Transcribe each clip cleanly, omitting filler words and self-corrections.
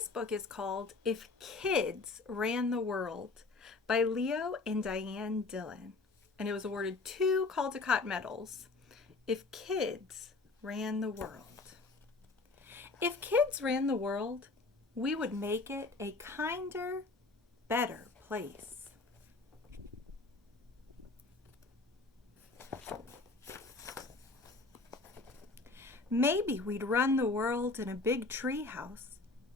Today's book is called If Kids Ran the World by Leo and Diane Dillon, and it was awarded 2 Caldecott medals. If kids ran the world. If kids ran the world, we would make it a kinder, better place. Maybe we'd run the world in a big tree house,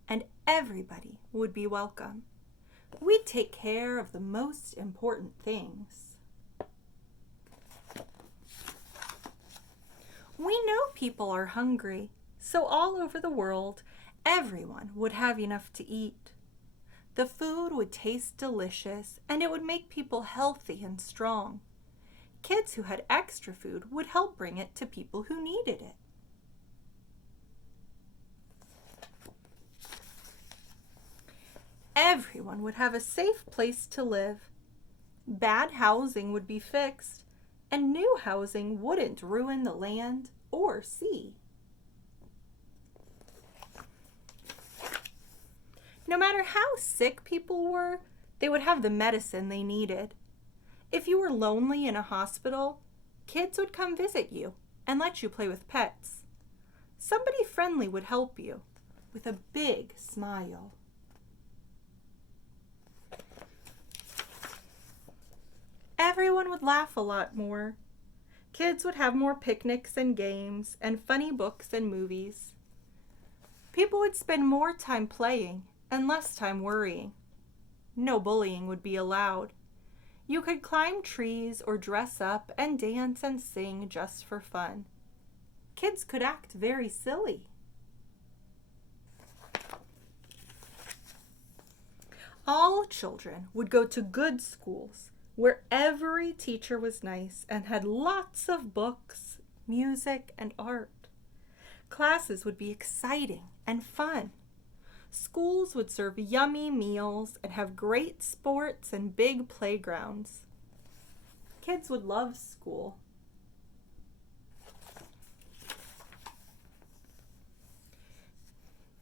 and everybody would be welcome. We'd take care of the most important things. We know people are hungry, so all over the world, everyone would have enough to eat. The food would taste delicious, and it would make people healthy and strong. Kids who had extra food would help bring it to people who needed it. Everyone would have a safe place to live. Bad housing would be fixed, and new housing wouldn't ruin the land or sea. No matter how sick people were, they would have the medicine they needed. If you were lonely in a hospital, kids would come visit you and let you play with pets. Somebody friendly would help you with a big smile. Everyone would laugh a lot more. Kids would have more picnics and games and funny books and movies. People would spend more time playing and less time worrying. No bullying would be allowed. You could climb trees or dress up and dance and sing just for fun. Kids could act very silly. All children would go to good schools where every teacher was nice and had lots of books, music, and art. Classes would be exciting and fun. Schools would serve yummy meals and have great sports and big playgrounds. Kids would love school.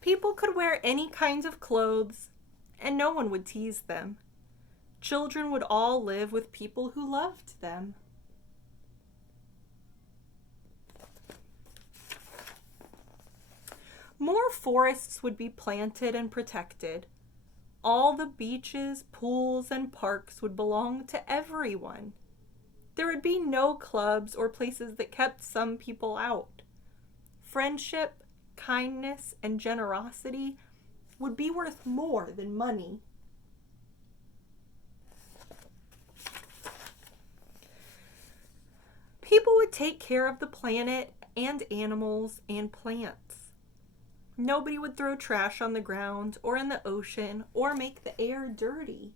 People could wear any kinds of clothes, and no one would tease them. Children would all live with people who loved them. More forests would be planted and protected. All the beaches, pools, and parks would belong to everyone. There would be no clubs or places that kept some people out. Friendship, kindness, and generosity would be worth more than money. People would take care of the planet and animals and plants. Nobody would throw trash on the ground or in the ocean or make the air dirty.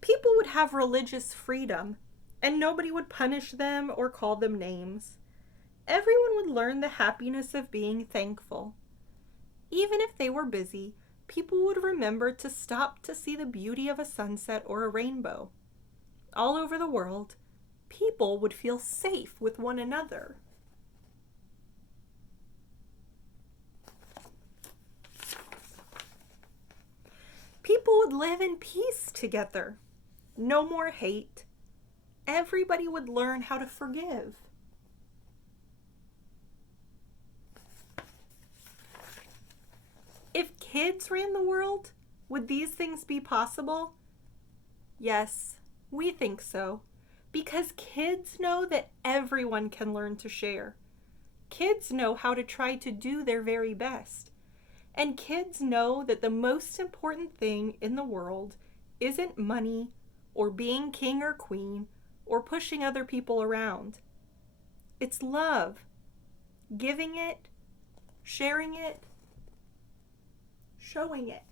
People would have religious freedom, and nobody would punish them or call them names. Everyone would learn the happiness of being thankful. Even if they were busy, people would remember to stop to see the beauty of a sunset or a rainbow. All over the world, people would feel safe with one another. People would live in peace together. No more hate. Everybody would learn how to forgive. If kids ran the world, would these things be possible? Yes, we think so, because kids know that everyone can learn to share. Kids know how to try to do their very best. And kids know that the most important thing in the world isn't money or being king or queen or pushing other people around. It's love, giving it, sharing it, showing it.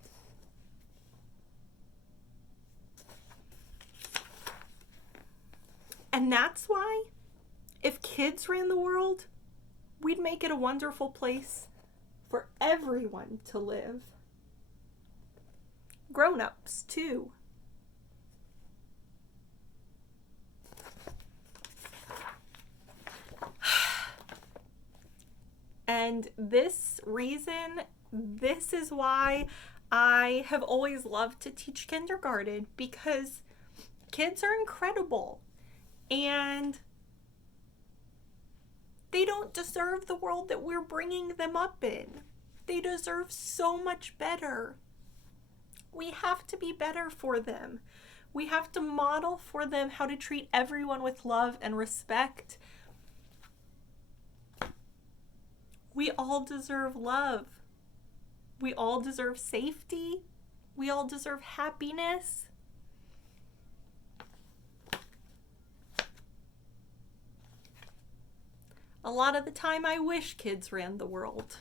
And that's why, if kids ran the world, we'd make it a wonderful place for everyone to live. Grown-ups, too. And this is why I have always loved to teach kindergarten, because kids are incredible and they don't deserve the world that we're bringing them up in. They deserve so much better. We have to be better for them. We have to model for them how to treat everyone with love and respect. We all deserve love. We all deserve safety. We all deserve happiness. A lot of the time, I wish kids ran the world.